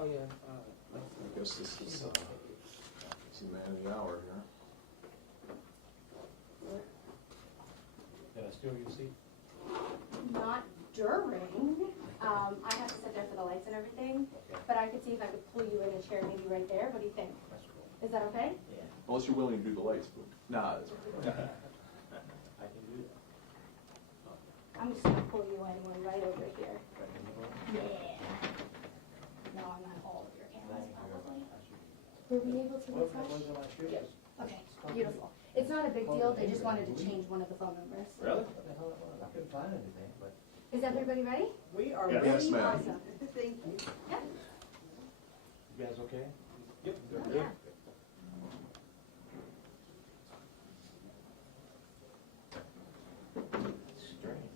Oh, yeah. I guess this is man of the hour here. Did I steal your seat? Not during. I have to sit there for the lights and everything, Okay. but I could see if I could pull you in a chair maybe right there. What do you think? That's cool. Is that okay? Yeah. Unless you're willing to do the lights, but nah, that's okay. I can do that. I'm just gonna pull you in one right over here. Right in the middle? Yeah. No, I'm not all of your cameras probably. Were we able to refresh? Yes. Okay, beautiful. It's not a big deal, they just wanted to change one of the phone numbers. Really? What the hell, I couldn't find anything, but. Is everybody ready? We are Yeah. ready. Yes, ma'am. Awesome. Thank you. Yep. You guys okay? Yep. Yeah. Strange.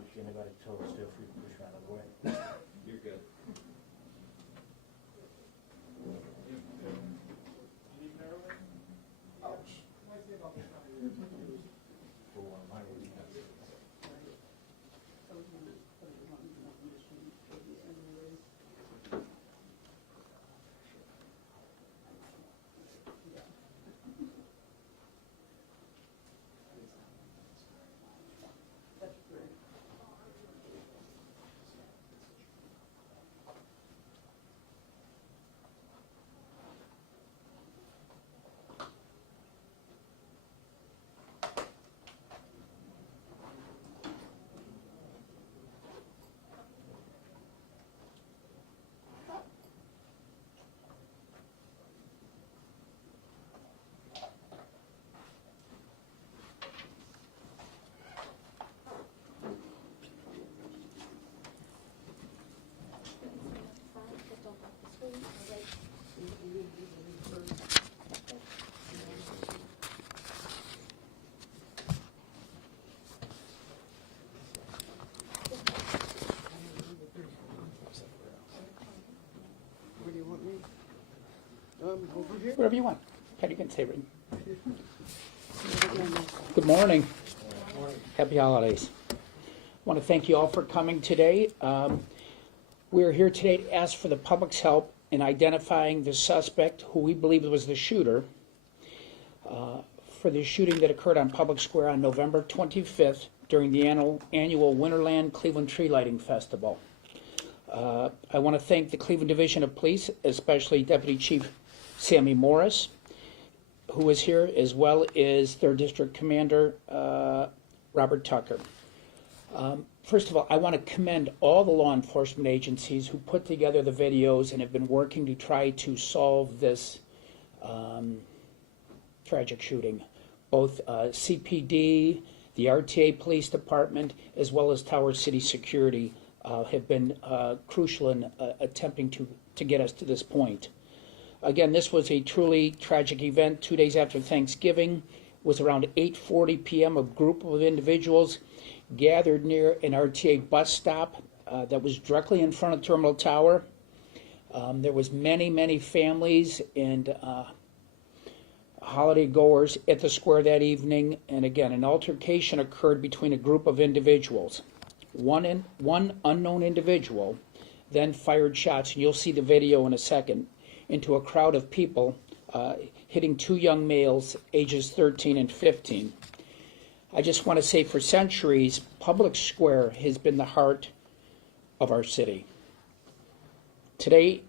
Wish anybody told us if we push out of the way. You're good. For one of my reasons. Where do you want me? Over here? Wherever you want. Okay, you can say it. Good morning. Happy holidays. I want to thank you all for coming today. We're here today to ask for the public's help in identifying the suspect who we believe was the shooter for the shooting that occurred on Public Square on November 25th during the annual Winterland Cleveland Tree Lighting Festival. I want to thank the Cleveland Division of Police, especially Deputy Chief Sammy Morris, who was here, as well as their District Commander, Robert Tucker. First of all, I want to commend all the law enforcement agencies who put together the videos and have been working to try to solve this tragic shooting. Both CPD, the RTA Police Department, as well as Tower City Security have been crucial in attempting to get us to this point. Again, this was a truly tragic event. 2 days after Thanksgiving, it was around 8:40 p.m. A group of individuals gathered near an RTA bus stop that was directly in front of Terminal Tower. There was many families and holiday goers at the square that evening, and again, an altercation occurred between a group of individuals. One unknown individual then fired shots, and you'll see the video in a second, into a crowd of people, hitting two young males, ages 13 and 15. I just want to say, for centuries, Public Square has been the heart of our city. Today,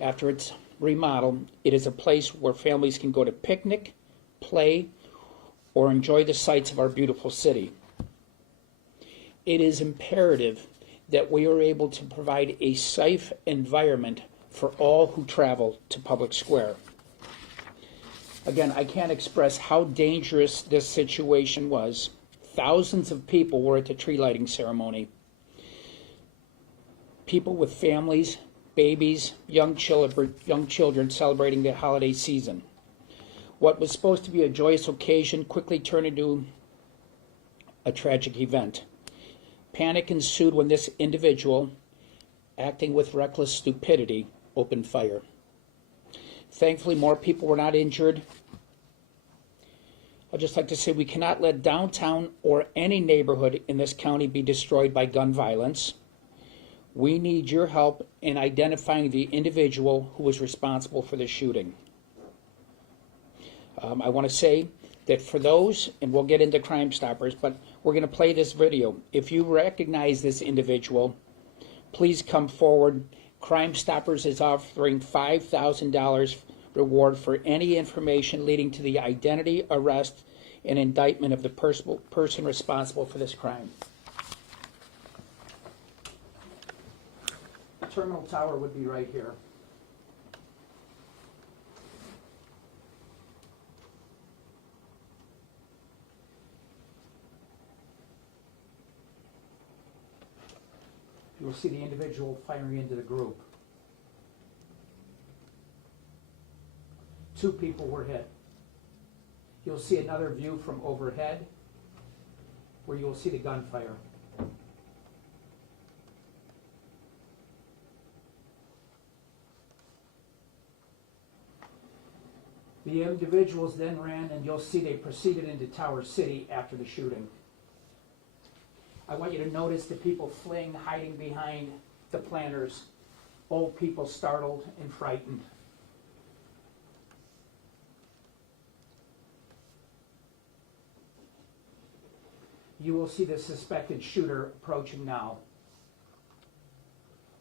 after its remodel, it is a place where families can go to picnic, play, or enjoy the sights of our beautiful city. It is imperative that we are able to provide a safe environment for all who travel to Public Square. Again, I can't express how dangerous this situation was. Thousands of people were at the tree lighting ceremony. people with families, babies, young children celebrating the holiday season. What was supposed to be a joyous occasion quickly turned into a tragic event. Panic ensued when this individual, acting with reckless stupidity, opened fire. Thankfully, more people were not injured. I'd just like to say we cannot let downtown or any neighborhood in this county be destroyed by gun violence. We need your help in identifying the individual who was responsible for the shooting. I want to say that for those, and we'll get into Crime Stoppers, but we're going to play this video. If you recognize this individual, please come forward. Crime Stoppers is offering $5,000 reward for any information leading to the identity, arrest, and indictment of the person responsible for this crime. The terminal tower would be right here. You'll see the individual firing into the group. 2 people were hit. You'll see another view from overhead where you'll see the gunfire. The individuals then ran, and you'll see they proceeded into Tower City after the shooting. I want you to notice the people fleeing, hiding behind the planters, old people startled and frightened. You will see the suspected shooter approaching now.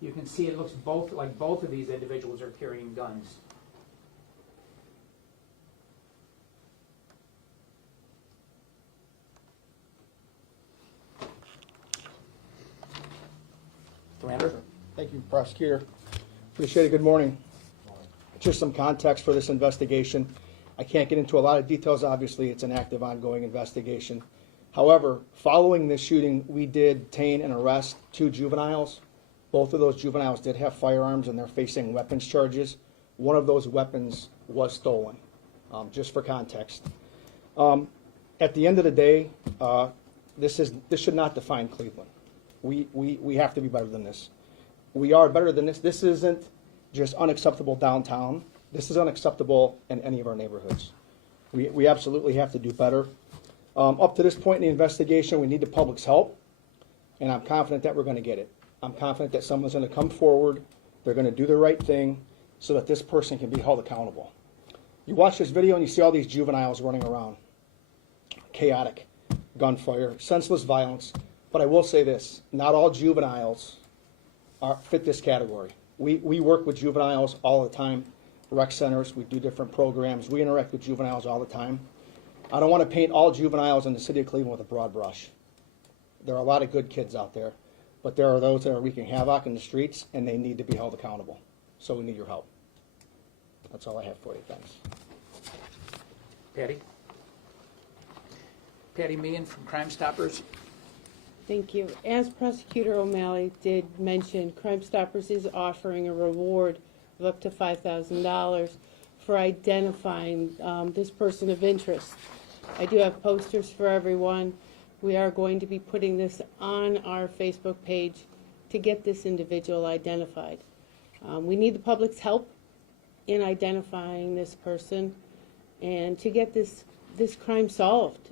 You can see it looks like both of these individuals are carrying guns. Commander? Thank you, Prosecutor. Appreciate it. Good morning. Just some context for this investigation. I can't get into a lot of details. Obviously, it's an active, ongoing investigation. However, following this shooting, we did detain and arrest 2 juveniles. Both of those juveniles did have firearms, and they're facing weapons charges. One of those weapons was stolen, just for context. At the end of the day, this should not define Cleveland. We have to be better than this. We are better than this. This isn't just unacceptable downtown. This is unacceptable in any of our neighborhoods. We absolutely have to do better. Up to this point in the investigation, we need the public's help, and I'm confident that we're going to get it. I'm confident that someone's going to come forward, they're going to do the right thing so that this person can be held accountable. You watch this video and you see all these juveniles running around. Chaotic, gunfire, senseless violence. But I will say this, not all juveniles fit this category. We work with juveniles all the time, rec centers, we do different programs, we interact with juveniles all the time. I don't want to paint all juveniles in the city of Cleveland with a broad brush. There are a lot of good kids out there, but there are those that are wreaking havoc in the streets, and they need to be held accountable. So we need your help. That's all I have for you. Thanks. Patty? Patty Meehan from Crime Stoppers. Thank you. As Prosecutor O'Malley did mention, Crime Stoppers is offering a reward of up to $5,000 for identifying this person of interest. I do have posters for everyone. We are going to be putting this on our Facebook page to get this individual identified. We need the public's help in identifying this person and to get this crime solved.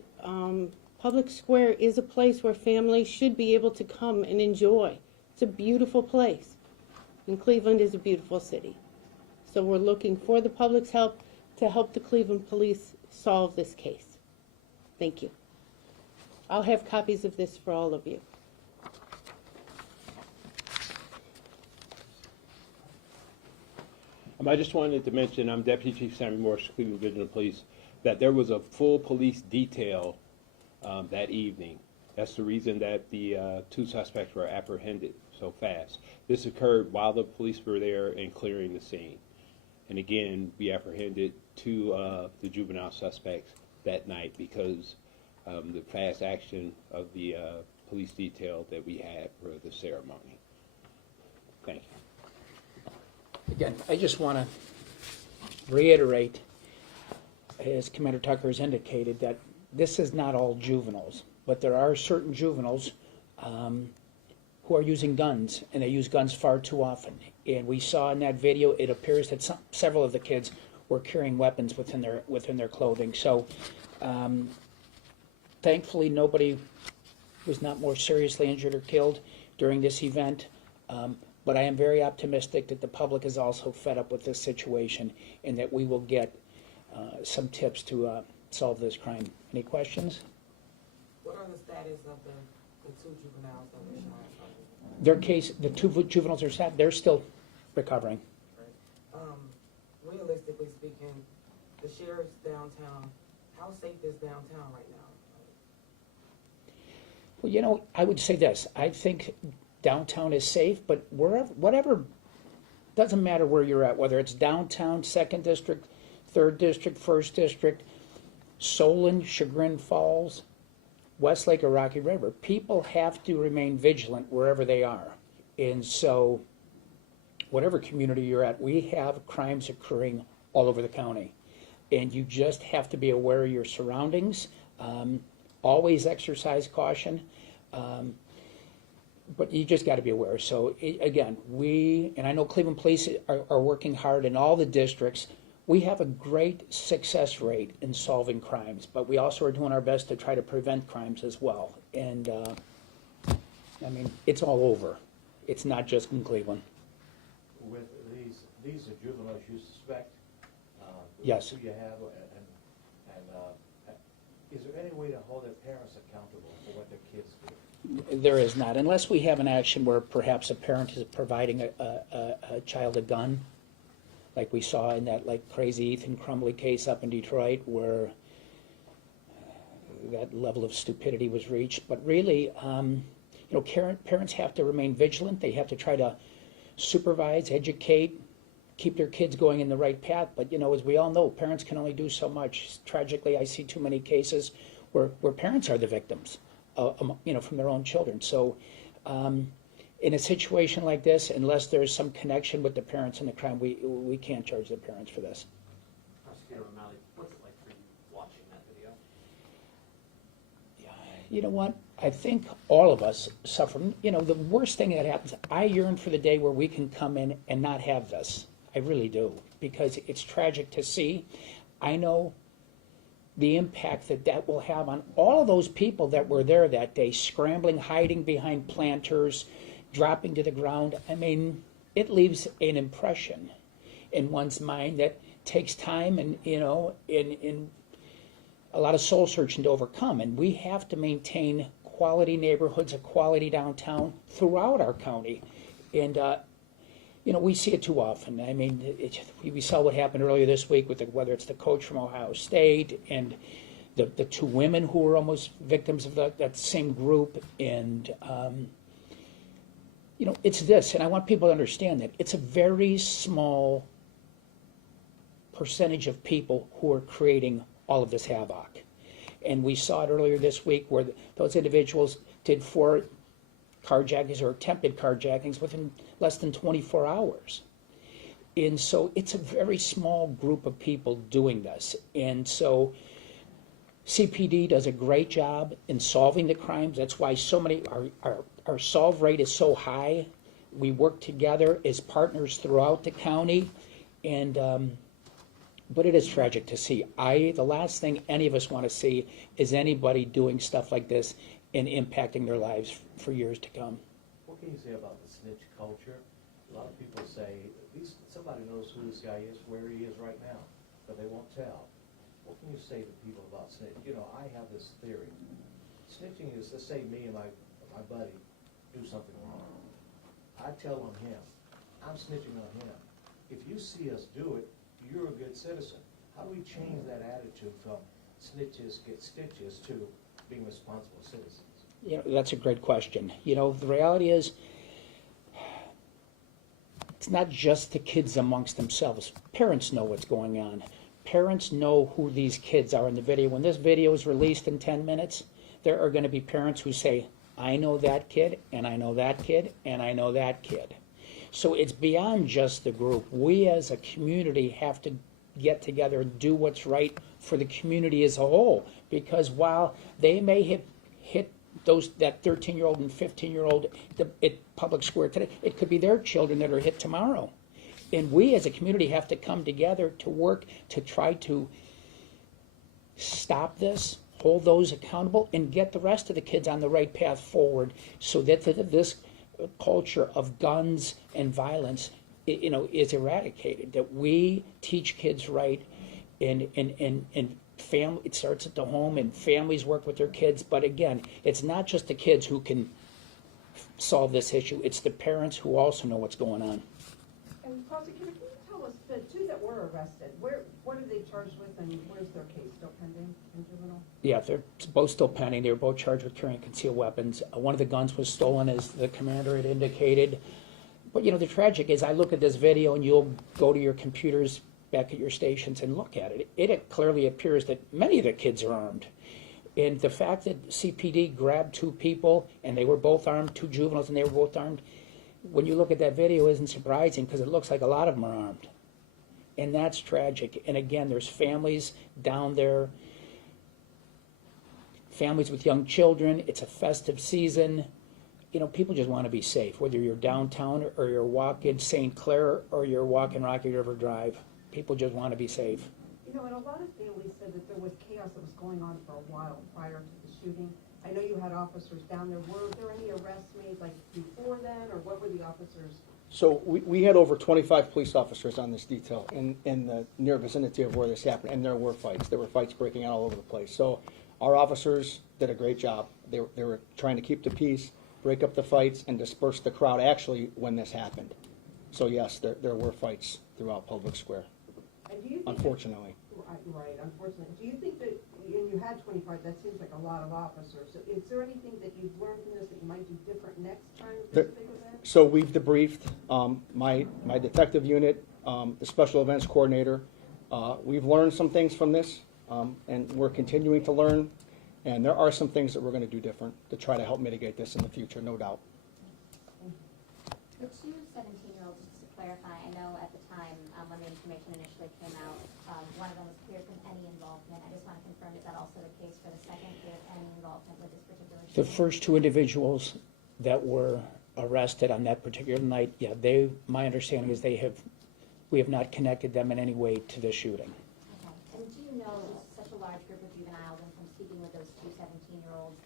Public Square is a place where families should be able to come and enjoy. It's a beautiful place. And Cleveland is a beautiful city. So we're looking for the public's help to help the Cleveland police solve this case. Thank you. I'll have copies of this for all of you. I just wanted to mention, I'm Deputy Chief Sammy Morse, Cleveland Division of Police, that there was a full police detail that evening. That's the reason that the 2 suspects were apprehended so fast. This occurred while the police were there and clearing the scene. And again, we apprehended 2 the juvenile suspects that night because the fast action of the police detail that we had for the ceremony. Thank you. Again, I just want to reiterate, as Commander Tucker has indicated, that this is not all juveniles, but there are certain juveniles who are using guns, and they use guns far too often. And we saw in that video, it appears that several of the kids were carrying weapons within their clothing. So, thankfully, nobody was not more seriously injured or killed during this event. But I am very optimistic that the public is also fed up with this situation, and that we will get some tips to solve this crime. Any questions? What are the status of the two juveniles that were shot? Their case, the two juveniles are shot, they're still recovering. Realistically speaking, the sheriff's downtown, how safe is downtown right now? Well, you know, I would say this. I think downtown is safe, but whatever, doesn't matter where you're at, whether it's downtown, 2nd District, 3rd District, 1st District, Solon, Chagrin Falls, Westlake, or Rocky River. People have to remain vigilant wherever they are. And so, whatever community you're at, we have crimes occurring all over the county. And you just have to be aware of your surroundings. Always exercise caution. But you just got to be aware. So, again, and I know Cleveland Police are working hard in all the districts. We have a great success rate in solving crimes, but we also are doing our best to try to prevent crimes as well. And, I mean, it's all over. It's not just in Cleveland. With these are juveniles you suspect? Yes. Who you have, and is there any way to hold their parents accountable for what their kids do? There is not, unless we have an action where perhaps a parent is providing a child a gun, like we saw in that crazy Ethan Crumley case up in Detroit, where that level of stupidity was reached. But really, parents have to remain vigilant. They have to try to supervise, educate, keep their kids going in the right path. But as we all know, parents can only do so much. Tragically, I see too many cases where parents are the victims, from their own children. So, in a situation like this, unless there's some connection with the parents in the crime, we can't charge the parents for this. Prosecutor O'Malley, what's it like for you watching that video? You know what? I think all of us suffer. The worst thing that happens, I yearn for the day where we can come in and not have this. I really do, because it's tragic to see. I know the impact that will have on all of those people that were there that day, scrambling, hiding behind planters, dropping to the ground. I mean, it leaves an impression in one's mind that takes time and, in a lot of soul searching to overcome. And we have to maintain quality neighborhoods, a quality downtown throughout our county. And, we see it too often. I mean, we saw what happened earlier this week with whether it's the coach from Ohio State and the two women who were almost victims of that same group. And, it's this, and I want people to understand that it's a very small percentage of people who are creating all of this havoc. And we saw it earlier this week where those individuals did 4 carjackings or attempted carjackings within less than 24 hours. And so it's a very small group of people doing this. And so CPD does a great job in solving the crimes. That's why so many, our solve rate is so high. We work together as partners throughout the county. And but it is tragic to see. The last thing any of us want to see is anybody doing stuff like this and impacting their lives for years to come. What can you say about the snitch culture? A lot of people say, somebody knows who this guy is, where he is right now, but they won't tell. What can you say to people about snitch? I have this theory. Snitching is, let's say me and my buddy do something wrong. I tell on him. I'm snitching on him. If you see us do it, you're a good citizen. How do we change that attitude from snitches get stitches to being responsible citizens? That's a great question. The reality is, it's not just the kids amongst themselves. Parents know what's going on. Parents know who these kids are in the video. When this video is released in 10 minutes, there are going to be parents who say, I know that kid, and I know that kid, and I know that kid. So it's beyond just the group. We as a community have to get together and do what's right for the community as a whole. Because while they may hit that 13-year-old and 15-year-old at Public Square today, it could be their children that are hit tomorrow. And we as a community have to come together to work to try to stop this, hold those accountable, and get the rest of the kids on the right path forward so that this culture of guns and violence, is eradicated. That we teach kids right, and family, it starts at the home, and families work with their kids. But again, it's not just the kids who can solve this issue, it's the parents who also know what's going on. And prosecutor, can you tell us, the two that were arrested, what are they charged with, and where's their case, still pending in juvenile? Yeah, they're both still pending. They were both charged with carrying concealed weapons. One of the guns was stolen, as the commander had indicated. But the tragic is, I look at this video, and you'll go to your computers back at your stations and look at it. It clearly appears that many of the kids are armed. And the fact that CPD grabbed two people, and they were both armed, two juveniles, and they were both armed, when you look at that video, isn't surprising, because it looks like a lot of them are armed. And that's tragic. And again, there's families down there, families with young children. It's a festive season. People just want to be safe, whether you're downtown or you're walking St. Clair or you're walking Rocky River Drive. People just want to be safe. And a lot of families said that there was chaos that was going on for a while prior to the shooting. I know you had officers down there. Were there any arrests made before then, or what were the officers? So we had over 25 police officers on this detail in the near vicinity of where this happened, and there were fights. There were fights breaking out all over the place. So our officers did a great job. They were trying to keep the peace, break up the fights, and disperse the crowd actually when this happened. So yes, there were fights throughout Public Square, And do you think unfortunately. Right, unfortunately. Do you think that, and you had 25, that seems like a lot of officers. So is there anything that you've learned from this that you might do different next time with this big event? So we've debriefed my detective unit, the special events coordinator. We've learned some things from this, and we're continuing to learn. And there are some things that we're going to do different to try to help mitigate this in the future, no doubt. The two 17-year-olds, just to clarify, I know at the time when the information initially came out, one of them was cleared from any involvement. I just want to confirm, is that also the case for the second, cleared any involvement with this particular shooting? The first two individuals that were arrested on that particular night, yeah, my understanding is we have not connected them in any way to the shooting. Okay. And do you know such a large group of juveniles, and from speaking with those two 17-year-olds,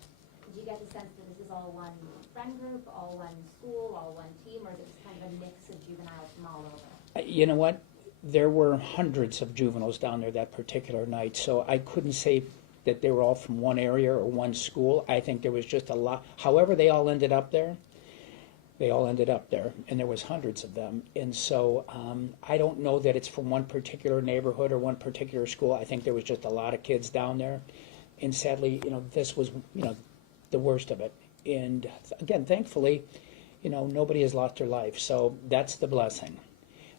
did you get the sense that this is all one friend group, all one school, all one team, or is it just kind of a mix of juveniles from all over? You know what? There were hundreds of juveniles down there that particular night, so I couldn't say that they were all from one area or one school. I think there was just a lot. However, they all ended up there. And there was hundreds of them. And so I don't know that it's from one particular neighborhood or one particular school. I think there was just a lot of kids down there. And sadly, this was, the worst of it. And again, thankfully, nobody has lost their life. So that's the blessing.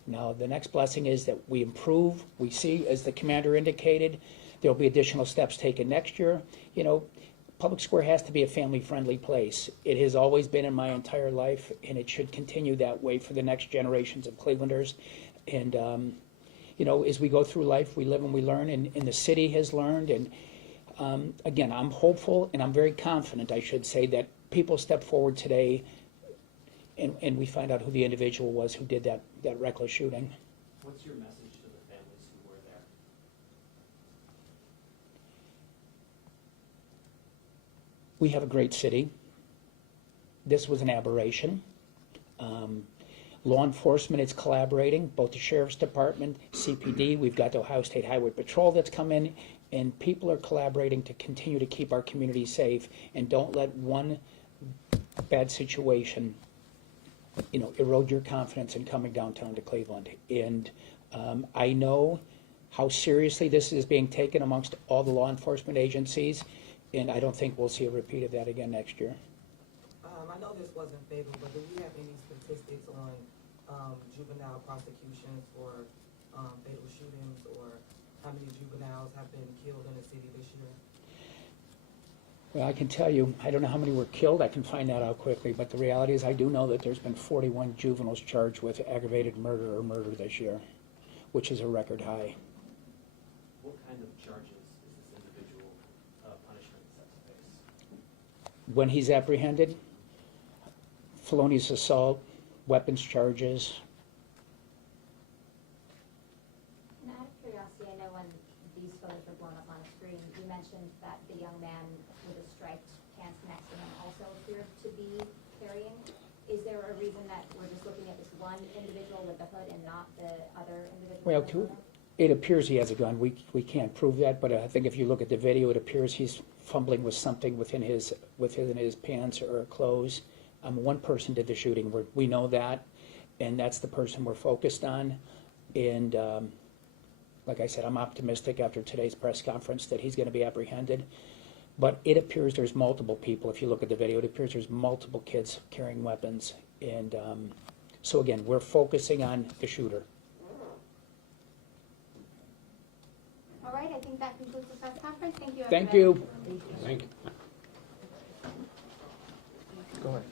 Now, the next blessing is that we improve. We see, as the commander indicated, there'll be additional steps taken next year. Public Square has to be a family-friendly place. It has always been in my entire life, and it should continue that way for the next generations of Clevelanders. And, as we go through life, we live and we learn, and the city has learned. And, again, I'm hopeful, and I'm very confident, I should say, that people step forward today and we find out who the individual was who did that reckless shooting. What's your message to the families who were there? We have a great city. This was an aberration. Law enforcement is collaborating, both the Sheriff's Department, CPD, we've got the Ohio State Highway Patrol that's come in, and people are collaborating to continue to keep our community safe, and don't let one bad situation erode your confidence in coming downtown to Cleveland. And I know how seriously this is being taken amongst all the law enforcement agencies, and I don't think we'll see a repeat of that again next year. I know this wasn't fatal, but do we have any statistics on juvenile prosecutions for fatal shootings, or how many juveniles have been killed in the city this year? Well, I can tell you, I don't know how many were killed, I can find that out quickly, but the reality is I do know that there's been 41 juveniles charged with aggravated murder or murder this year, which is a record high. What kind of charges is this individual punishment set to face? When he's apprehended, felonious assault, weapons charges. And out of curiosity, I know when these photos were blown up on a screen, you mentioned that the young man with the striped pants next to him also appeared to be carrying. Is there a reason that we're just looking at this one individual with the hood and not the other individual? Well, in the photo? it appears he has a gun. We can't prove that, but I think if you look at the video, it appears he's fumbling with something within his pants or clothes. One person did the shooting. We know that, and that's the person we're focused on. And like I said, I'm optimistic after today's press conference that he's going to be apprehended. But it appears there's multiple people. If you look at the video, it appears there's multiple kids carrying weapons. And so again, we're focusing on the shooter. All right, I think that concludes the press conference. Thank you, everybody. Thank you. Thank you. Go ahead.